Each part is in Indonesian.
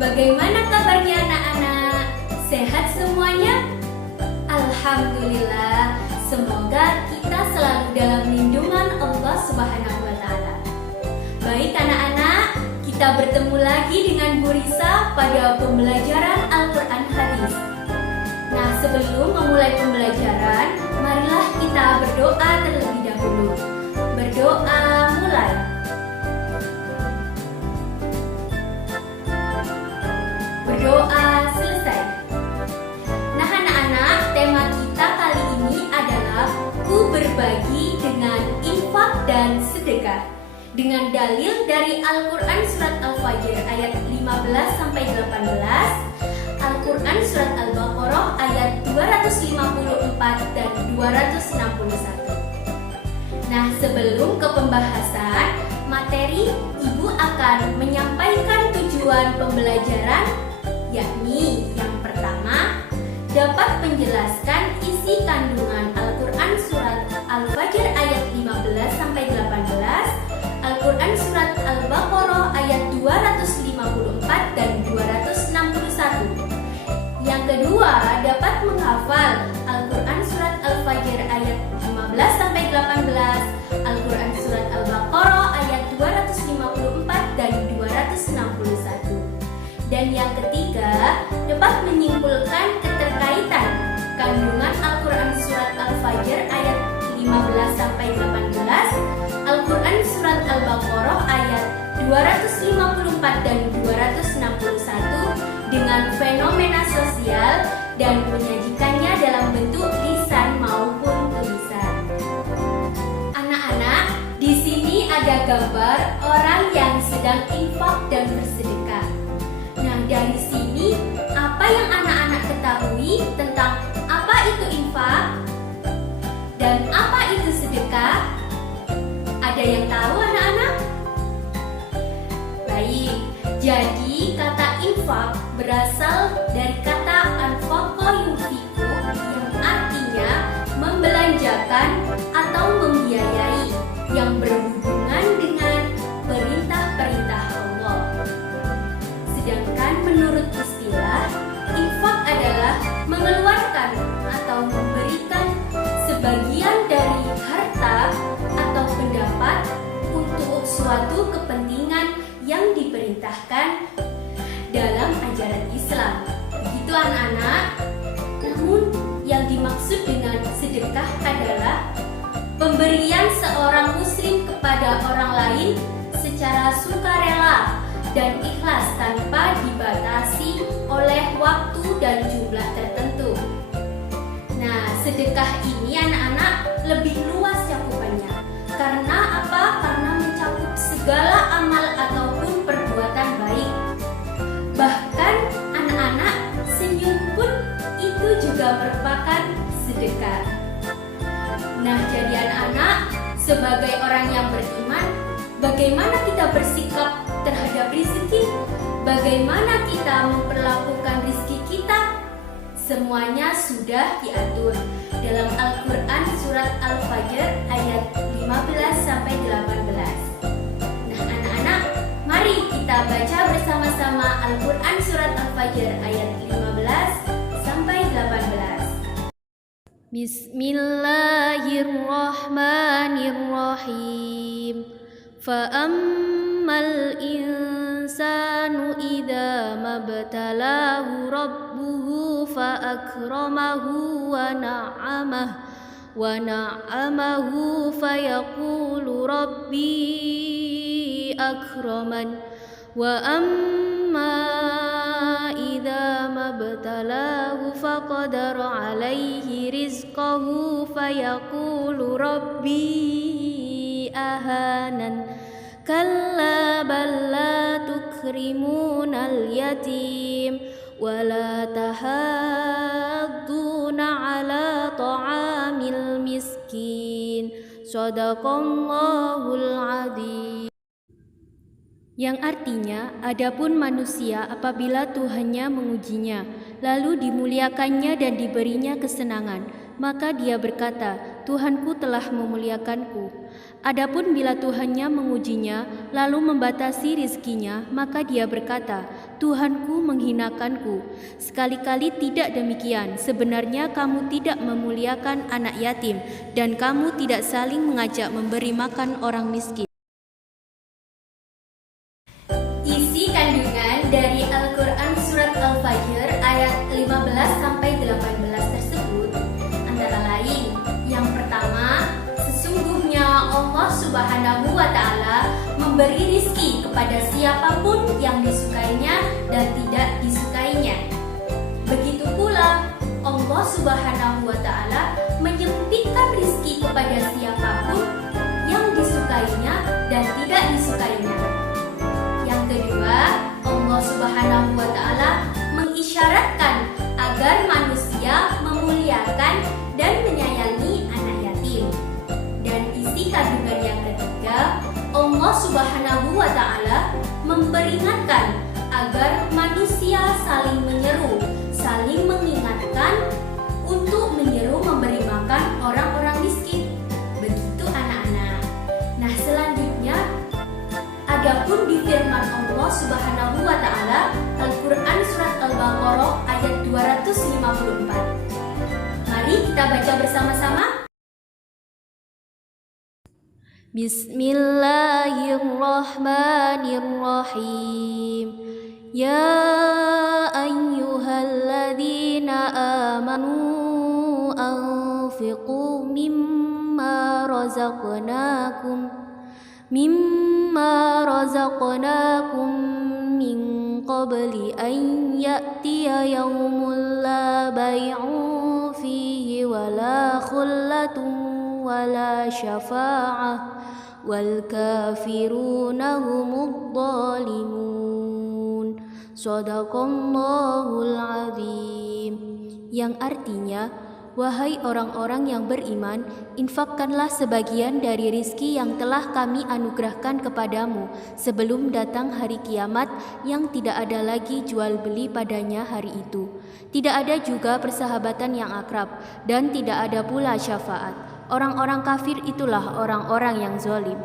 Bagaimana kabarnya anak-anak? Sehat semuanya? Alhamdulillah, semoga kita selalu dalam lindungan Allah Subhanahu wa Ta'ala. Baik anak-anak, kita bertemu lagi dengan Bu Risa pada pembelajaran Al-Quran Hadis. Nah, sebelum memulai pembelajaran, marilah kita berdoa terlebih dahulu. Berdoa mulai. Berdoa selesai. Nah anak-anak, tema kita kali ini adalah ku berbagi dengan infak dan sedekah. Dengan dalil dari Al-Quran Surat Al-Fajr ayat 15-18, Al-Quran Surat Al-Baqarah ayat 254 dan 261. Nah, sebelum ke pembahasan materi, Ibu akan menyampaikan tujuan pembelajaran, yakni yang pertama, dapat menjelaskan isi kandungan Al-Quran Surat Al-Fajr ayat 15-18, Al-Quran Surat Al-Baqarah ayat 254 dan 261. Yang kedua, dapat menghafal Al-Quran Surat Al-Fajr ayat 15-18, Al-Quran Surat Al-Baqarah ayat 254 dan 261. Dan yang ketiga, dapat menyimpulkan keterkaitan kandungan Al-Quran Surat Al-Fajr ayat 15-18, Al-Quran Surat Al-Baqarah ayat 254 dan 261 dengan fenomena sosial dan menyajikannya dalam bentuk lisan maupun tulisan. Anak-anak, di sini ada gambar orang yang sedang infak dan bersedekah. Nah, dari sini apa yang anak-anak ketahui tentang apa itu infak dan apa itu sedekah? Ada yang tahu anak-anak? Baik, jadi kata infak berasal dari kata anfaqa yunfiqu yang artinya membelanjakan atau membiayai yang berhubungan dengan perintah-perintah Allah. Sedangkan menurut istilah, infak adalah mengeluarkan atau memberikan sebagian dari harta atau pendapat untuk suatu kepentingan yang diperintahkan dalam ajaran Islam. Begitu anak-anak. Namun yang dimaksud dengan sedekah adalah pemberian seorang muslim kepada orang lain secara sukarela dan ikhlas tanpa dibatasi oleh waktu dan jumlah tertentu. Nah, sedekah ini anak-anak lebih luas cakupannya. Karena apa? Karena mencakup segala amal ataupun perbuatan baik. Bahkan anak-anak, senyum pun itu juga merupakan sedekah. Nah, jadi anak-anak, sebagai orang yang beriman, bagaimana kita bersikap terhadap rezeki? Bagaimana kita memperlakukan rezeki kita? Semuanya sudah diatur dalam Al-Quran Surat Al-Fajr ayat 15-18. Nah anak-anak, mari kita baca bersama-sama Al-Quran Surat Al-Fajr ayat 15-18. Bismillahirrahmanirrahim. Fa'ammal insanu idza mabtalahu rabbuhu fa'akramahu wa na'amahu fayaqulu rabbi akraman wa amma idza mabtalahu faqadara alaihi rizqahu fayaqulu rabbi ahanan kalla bal la tukrimunal yatim wa la tahadduna ala ta'amil miskin. Shadaqallahul adzim. Yang artinya, adapun manusia apabila Tuhannya mengujinya, lalu dimuliakannya dan diberinya kesenangan, maka dia berkata, Tuhanku telah memuliakanku. Adapun bila Tuhannya mengujinya, lalu membatasi rizkinya, maka dia berkata, Tuhanku menghinakanku. Sekali-kali tidak demikian. Sebenarnya kamu tidak memuliakan anak yatim, dan kamu tidak saling mengajak memberi makan orang miskin. Isi kandungan dari Al-Quran Surat Al-Fajr ayat 15-18 tersebut antara lain: yang pertama, sesungguhnya Allah Subhanahu wa Ta'ala memberi rizki kepada siapapun yang disukainya dan tidak disukainya. Begitu pula Allah Subhanahu wa Ta'ala menyempitkan rizki kepada siapapun yang disukainya dan tidak disukainya. Yang kedua, Allah Subhanahu wa Ta'ala mengisyaratkan agar manusia memuliakan dan menyayangi anak yatim. Dan isi kandungan yang ketiga, Allah Subhanahu wa Ta'ala memperingatkan agar manusia saling menyeru, saling mengingatkan untuk menyeru memberi makan orang-orang miskin. Begitu anak-anak. Nah, selanjutnya adapun di firman Allah Subhanahu wa Ta'ala Al-Quran Surat Al-Baqarah ayat 254. Mari kita baca bersama-sama. Bismillahirrahmanirrahim. Ya ayyuhalladzina amanu anfiqu mimma razaqnakum min qabli an ya'tiya yawmun la bay'un fihi wala khullatun wala syafa'ah wal kafiruna humudz zalimun. Shadaqallahul azim. Yang artinya, wahai orang-orang yang beriman, infakkanlah sebagian dari rizki yang telah kami anugerahkan kepadamu sebelum datang hari kiamat yang tidak ada lagi jual beli padanya hari itu. Tidak ada juga persahabatan yang akrab dan tidak ada pula syafaat. Orang-orang kafir itulah orang-orang yang zalim.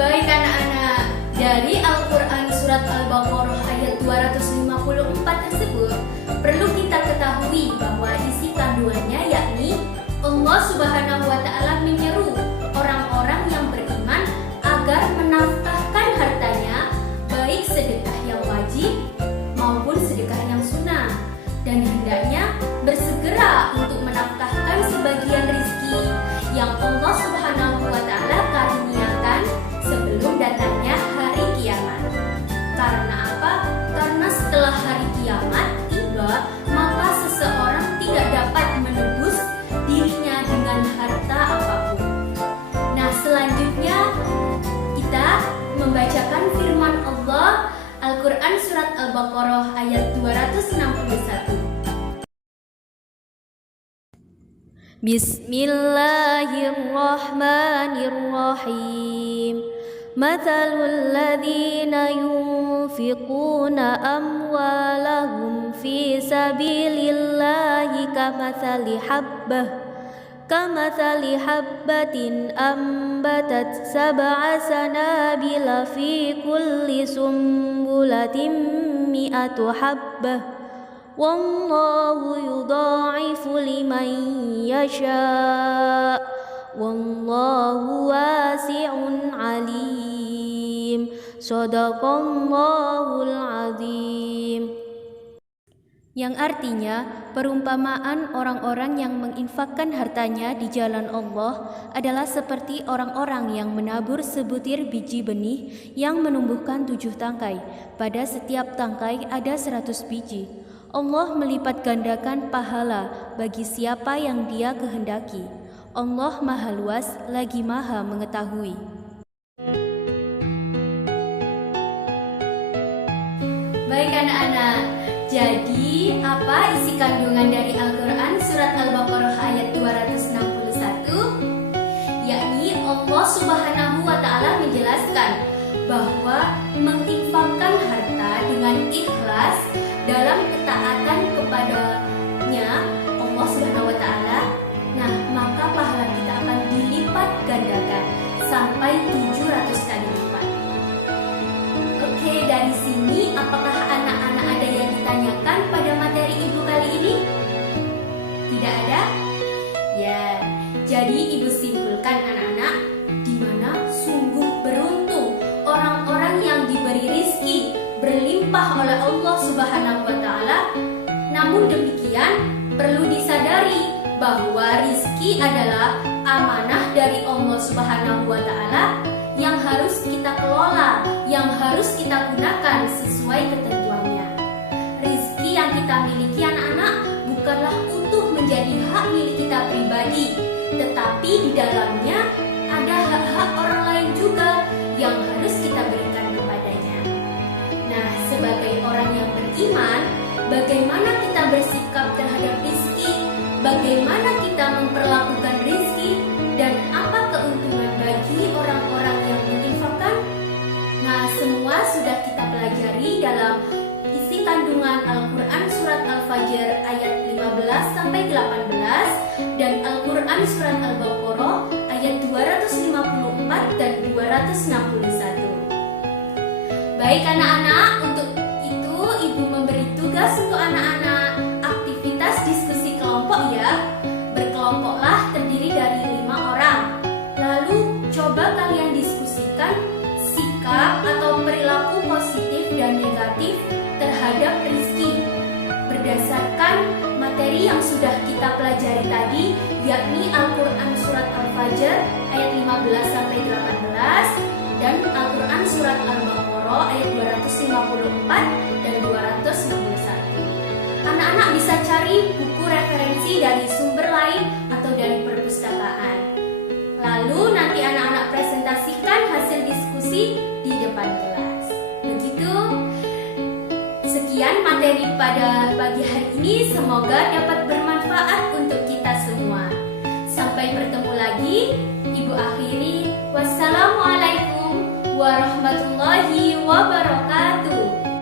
Baik anak-anak, dari Al-Quran Surat Al-Baqarah ayat 254 tersebut perlu kita ketahui bahwa isi kandungannya yakni Allah Subhanahu wa Ta'ala menyeru orang-orang yang beriman agar menafkahkan hartanya, baik sedekah yang wajib maupun sedekah yang sunnah, dan hendaknya bersegera untuk menafkahkan sebagian rizki yang Allah Subhanahu wa Ta'ala karuniakan sebelum datangnya hari kiamat. Karena apa? Karena setelah hari kiamat tiba, maka seseorang tidak dapat menebus dirinya dengan harta apapun. Nah, selanjutnya kita membacakan firman Allah Al-Quran Surat Al-Baqarah ayat 261. Bismillahirrahmanirrahim. Mathalul ladzina yunfiquna amwalahum fi sabilillahi kamathali habbatin ambatat sab'a sanabila fi kulli sumbulatin mi'atu habbah. Wallahu yudha'ifu liman yasha'. Wallahu wasi'un alim. Shadaqallahul azim. Yang artinya, perumpamaan orang-orang yang menginfakkan hartanya di jalan Allah adalah seperti orang-orang yang menabur sebutir biji benih yang menumbuhkan 7 tangkai. Pada setiap tangkai ada 100 biji. Allah melipat gandakan pahala bagi siapa yang Dia kehendaki. Allah Maha Luas lagi Maha Mengetahui. Baik anak-anak, jadi apa isi kandungan dari Al-Quran Surat Al-Baqarah ayat 261? Yakni Allah Subhanahu wa Ta'ala menjelaskan bahwa menginfakkan harta dengan ikhlas dalam ketaatan kepadanya Allah Subhanahu wa Ta'ala, nah maka pahala kita akan dilipat gandakan sampai 700 kali lipat. Oke Oke, dari sini apakah anak-anak ada yang ditanyakan pada materi Ibu kali ini? Tidak ada? Ya, jadi Ibu simpulkan anak-anak, di mana sungguh beruntung orang-orang yang diberi rizki berlimpah oleh Allah Subhanahu wa Ta'ala. Namun demikian, perlu disadari bahwa rizki adalah amanah dari Allah Subhanahu wa Ta'ala yang harus kita kelola, yang harus kita gunakan sesuai ketentuannya. Rizki yang kita miliki anak-anak bukanlah utuh menjadi hak milik kita pribadi, tetapi di dalamnya ada hak-hak orang lain juga yang harus kita berikan kepadanya. Nah, sebagai orang yang beriman, bagaimana kita bersikap terhadap rizki, bagaimana kita memperlakukan rizki, dan apa keuntungan bagi orang-orang yang menginfakkan? Nah, semua sudah kita pelajari dalam isi kandungan Al-Quran Surat Al-Fajr ayat 15-18 dan Al-Quran Surat Al-Baqarah ayat 254 dan 261. Baik anak-anak, untuk itu Ibu memberi tugas untuk anak-anak aktivitas diskusi kelompok ya. Berkelompoklah terdiri dari 5 orang. Lalu coba kalian diskusikan sikap atau perilaku positif dan negatif terhadap rizki berdasarkan materi yang sudah kita pelajari tadi, yakni Al-Quran Surat Al-Fajr ayat 15-18 dan Al-Quran Surat Al-Baqarah ayat 254 dan 261. Anak-anak bisa cari buku referensi dari sumber lain atau dari perpustakaan. Lalu nanti anak-anak presentasikan hasil diskusi di depan kelas. Begitu. Sekian materi pada pagi hari ini, semoga dapat bermanfaat untuk kita semua. Sampai bertemu lagi. Ibu akhiri. Wassalamualaikum warahmatullahi wabarakatuh.